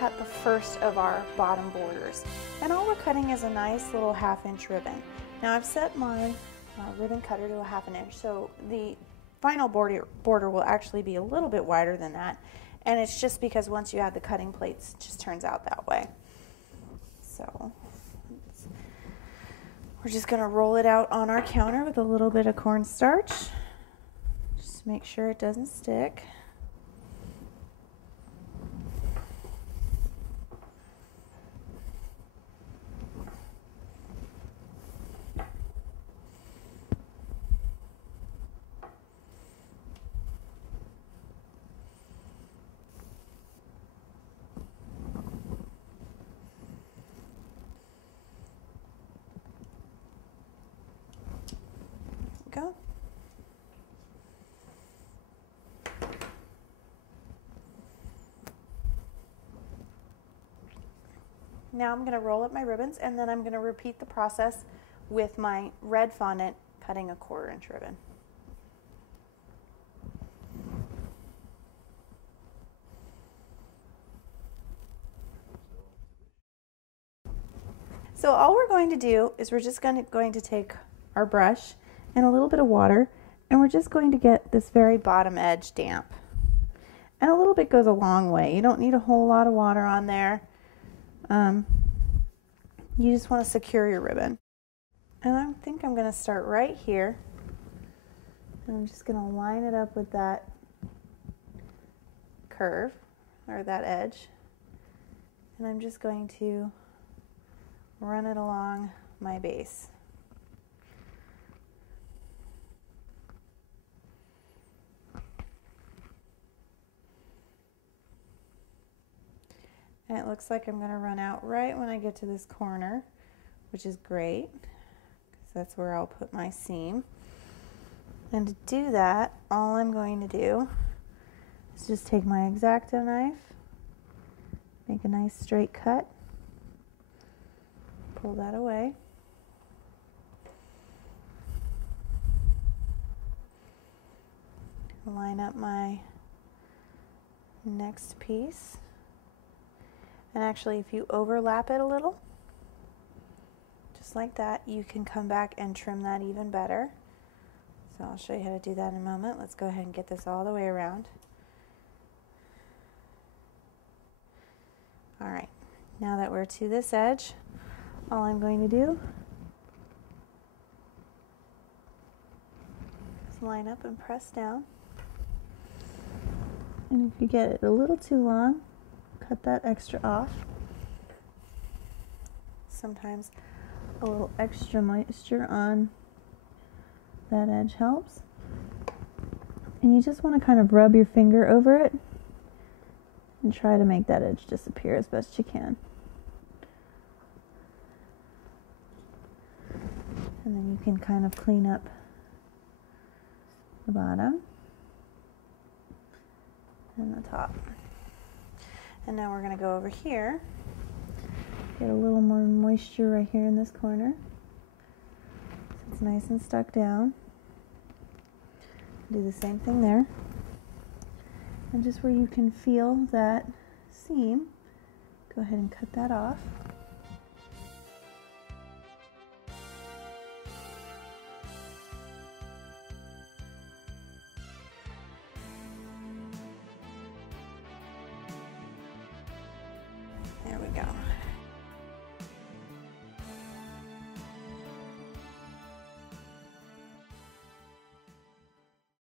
cut the first of our bottom borders. And all we're cutting is a nice little 1/2 inch ribbon. Now I've set my ribbon cutter to a 1/2 inch, so the final border will actually be a little bit wider than that. And it's just because once you add the cutting plates, it just turns out that way. So we're just going to roll it out on our counter with a little bit of cornstarch. Just make sure it doesn't stick. Go. Now I'm going to roll up my ribbons, and then I'm going to repeat the process with my red fondant, cutting a 1/4 inch ribbon. So all we're going to do is we're just going to take our brush and a little bit of water, and we're just going to get this very bottom edge damp. And a little bit goes a long way. You don't need a whole lot of water on there. You just want to secure your ribbon. And I think I'm going to start right here. And I'm just going to line it up with that curve, or that edge. And I'm just going to run it along my base. And it looks like I'm going to run out right when I get to this corner, which is great, because that's where I'll put my seam. And to do that, all I'm going to do is just take my X-Acto knife, make a nice straight cut, pull that away. Line up my next piece. And actually, if you overlap it a little, just like that, you can come back and trim that even better. So I'll show you how to do that in a moment. Let's go ahead and get this all the way around. All right, now that we're to this edge, all I'm going to do is line up and press down. And if you get it a little too long, cut that extra off. Sometimes a little extra moisture on that edge helps. And you just want to kind of rub your finger over it and try to make that edge disappear as best you can. And then you can kind of clean up the bottom and the top. And now we're going to go over here, get a little more moisture right here in this corner, so it's nice and stuck down. Do the same thing there. And just where you can feel that seam, go ahead and cut that off.